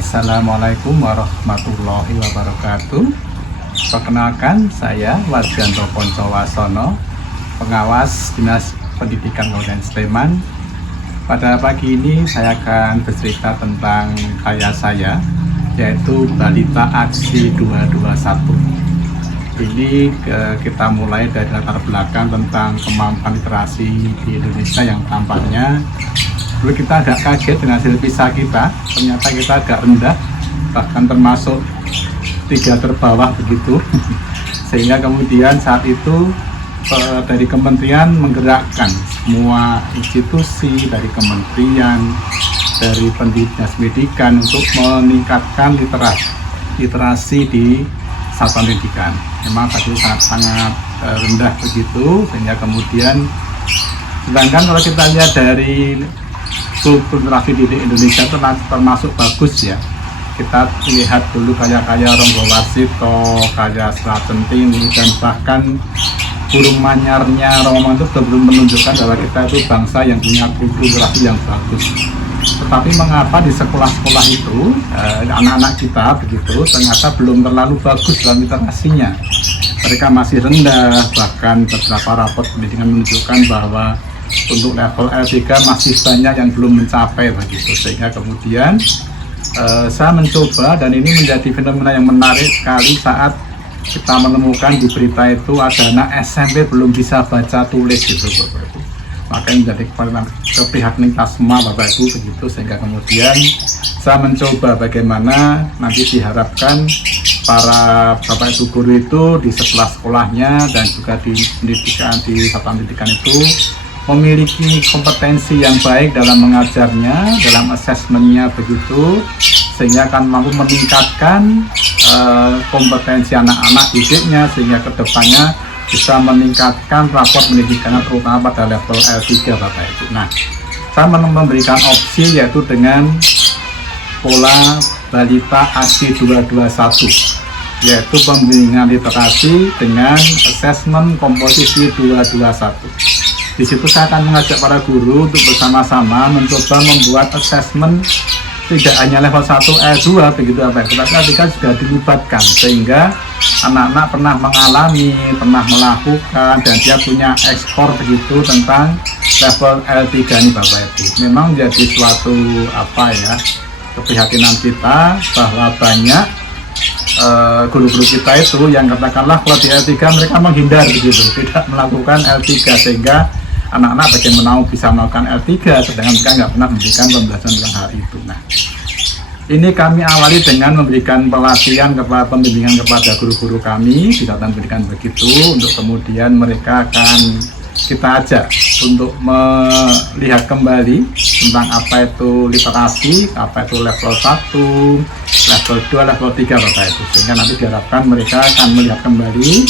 Assalamualaikum warahmatullahi wabarakatuh. Perkenalkan, saya Wardianto Poncowasono, pengawas Dinas Pendidikan Kabupaten Sleman. Pada pagi ini saya akan bercerita tentang karya saya, yaitu Balita Aksi 221. Ini kita mulai dari latar belakang tentang kemampuan literasi di Indonesia yang tampaknya dulu kita agak kaget dengan hasil PISA kita. Ternyata kita agak rendah, bahkan termasuk 3 terbawah begitu. Sehingga kemudian saat itu dari kementerian menggerakkan semua institusi, dari kementerian, dari pendidikan untuk meningkatkan literasi di satuan pendidikan. Memang tadi sangat rendah begitu, sehingga kemudian sedangkan kalau kita lihat dari kultur literasi di Indonesia itu termasuk bagus ya. Kita lihat dulu karya-karya Ronggo Warsito, karya Serat Centini, dan bahkan burung manyarnya Romo itu belum menunjukkan bahwa kita itu bangsa yang punya kultur literasi yang bagus. Tetapi mengapa di sekolah-sekolah itu anak-anak kita begitu ternyata belum terlalu bagus dalam literasinya? Mereka masih rendah, bahkan beberapa rapor pendidikan menunjukkan bahwa untuk level L3 masih banyak yang belum mencapai begitu. Sehingga kemudian saya mencoba, dan ini menjadi fenomena yang menarik sekali saat kita menemukan di berita itu ada anak SMP belum bisa baca tulis gitu Bapak Ibu. Maka menjadi keprihatinan kita semua Bapak Ibu begitu, sehingga kemudian saya mencoba bagaimana nanti diharapkan para Bapak Ibu guru itu di sekolah-sekolahnya dan juga di pendidikan, di satuan pendidikan itu memiliki kompetensi yang baik dalam mengajarnya, dalam asesmennya begitu, sehingga akan mampu meningkatkan kompetensi anak-anak didiknya, sehingga kedepannya bisa meningkatkan rapor pendidikannya terutama pada level L3 Bapak Ibu. Nah, saya memberikan opsi yaitu dengan pola Balita Aksi 221, yaitu pembimbingan literasi dengan asesmen komposisi 221. Di situ saya akan mengajak para guru untuk bersama-sama mencoba membuat asesmen tidak hanya level 1 L2 begitu Bapak Ibu, tetapi L3 juga dilibatkan, sehingga anak-anak pernah mengalami, pernah melakukan, dan dia punya ekspor begitu tentang level L3 ini Bapak Ibu. Memang menjadi suatu keprihatinan kita bahwa banyak guru-guru kita itu yang katakanlah kalau di L3 mereka menghindar begitu, tidak melakukan L3, sehingga anak-anak bagaimana bisa melakukan L3 sedangkan mereka nggak pernah memberikan pembelajaran tentang hal itu. Nah, ini kami awali dengan memberikan pelatihan kepada pembimbingan kepada guru-guru kami di satuan pendidikan begitu, untuk kemudian mereka akan kita ajak untuk melihat kembali tentang apa itu literasi, apa itu level 1, level 2, level 3 Bapak Ibu, sehingga nanti diharapkan mereka akan melihat kembali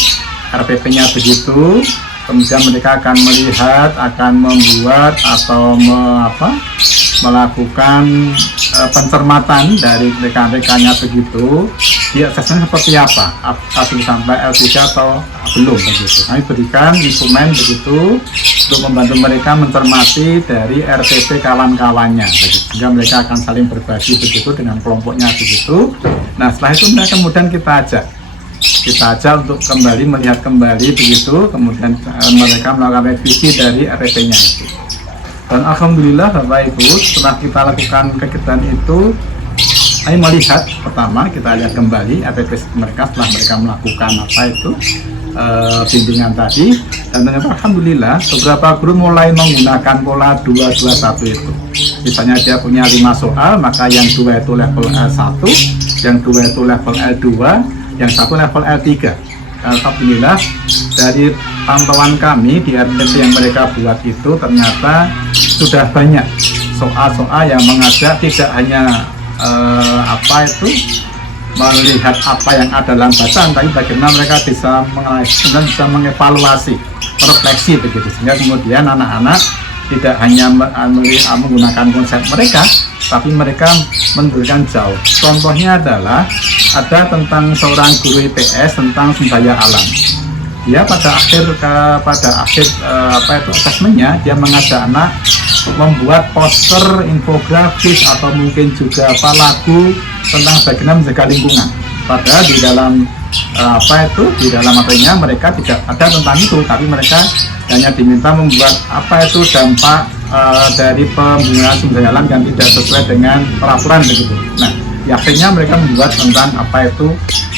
RPP-nya begitu. Kemudian mereka akan melihat, akan membuat atau melakukan pencermatan dari rekan-rekannya begitu. Dia asesmennya seperti apa? Apakah sampai L3 atau belum begitu. Kami berikan instrumen begitu untuk membantu mereka mencermati dari RPP kawan-kawannya begitu. Sehingga mereka akan saling berbagi begitu dengan kelompoknya begitu. Nah, setelah itu mereka kemudian kita ajak untuk kembali melihat kembali begitu, kemudian mereka melakukan revisi dari RPP-nya itu. Dan alhamdulillah Bapak Ibu, setelah kita lakukan kegiatan itu, kami melihat pertama kita lihat kembali RPP mereka setelah mereka melakukan bimbingan tadi, dan ternyata alhamdulillah beberapa guru mulai menggunakan pola 221 itu. Misalnya dia punya 5 soal, maka yang 2 itu level L1, yang 2 itu level L2, yang 1 level L3. Alhamdulillah dari pantauan kami di RPP yang mereka buat itu ternyata sudah banyak soal-soal yang mengajak tidak hanya melihat apa yang ada dalam bacaan, tapi bagaimana mereka bisa mengevaluasi, refleksi begitu, sehingga kemudian anak-anak tidak hanya menggunakan konsep mereka, tapi mereka menunjukkan jauh. Contohnya adalah ada tentang seorang guru IPS tentang sumber daya alam. Dia pada akhir asesmennya dia mengajak anak membuat poster infografis atau mungkin juga lagu tentang bagaimana menjaga lingkungan. Padahal di dalam di dalam materinya mereka tidak ada tentang itu, tapi mereka hanya diminta membuat dampak dari penggunaan sumber daya alam yang tidak sesuai dengan peraturan begitu. Nah, akhirnya mereka membuat tentang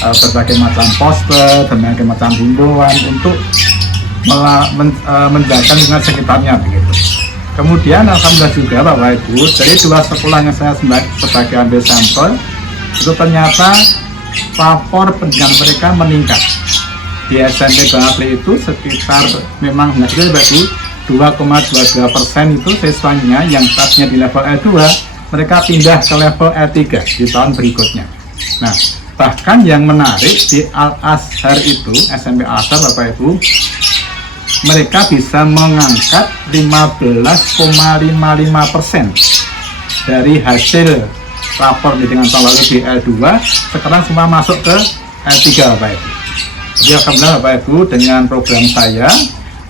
berbagai macam poster, berbagai macam himbauan untuk menjaga lingkungan sekitarnya begitu. Kemudian alhamdulillah juga Bapak Ibu, dari 2 sekolah yang saya sebagai ambil sampel itu ternyata rapor pendidikan mereka meningkat. Di SMP Bangapri itu sekitar memang Bapak Ibu 2,22% itu siswanya yang tadinya di level L2 mereka pindah ke level L3 di tahun berikutnya. Nah, bahkan yang menarik di Al-Azhar itu, SMP Al-Azhar Bapak Ibu, mereka bisa mengangkat 15,55% dari hasil rapor dengan tahun lalu di L2, sekarang semua masuk ke L3 Bapak Ibu. Jadi alhamdulillah Bapak Ibu, dengan program saya,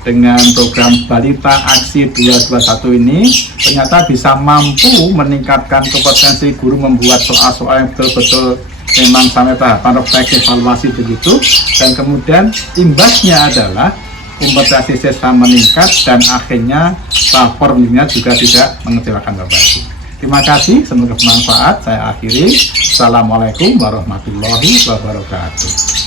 dengan program Balita Aksi 221 ini ternyata bisa mampu meningkatkan kompetensi guru membuat soal-soal yang betul-betul memang sampai tahapan refleksi evaluasi begitu, dan kemudian imbasnya adalah kompetensi siswa meningkat dan akhirnya rapor meningkat juga tidak mengecewakan Bapak Ibu. Terima kasih, semoga bermanfaat. Saya akhiri. Assalamualaikum warahmatullahi wabarakatuh.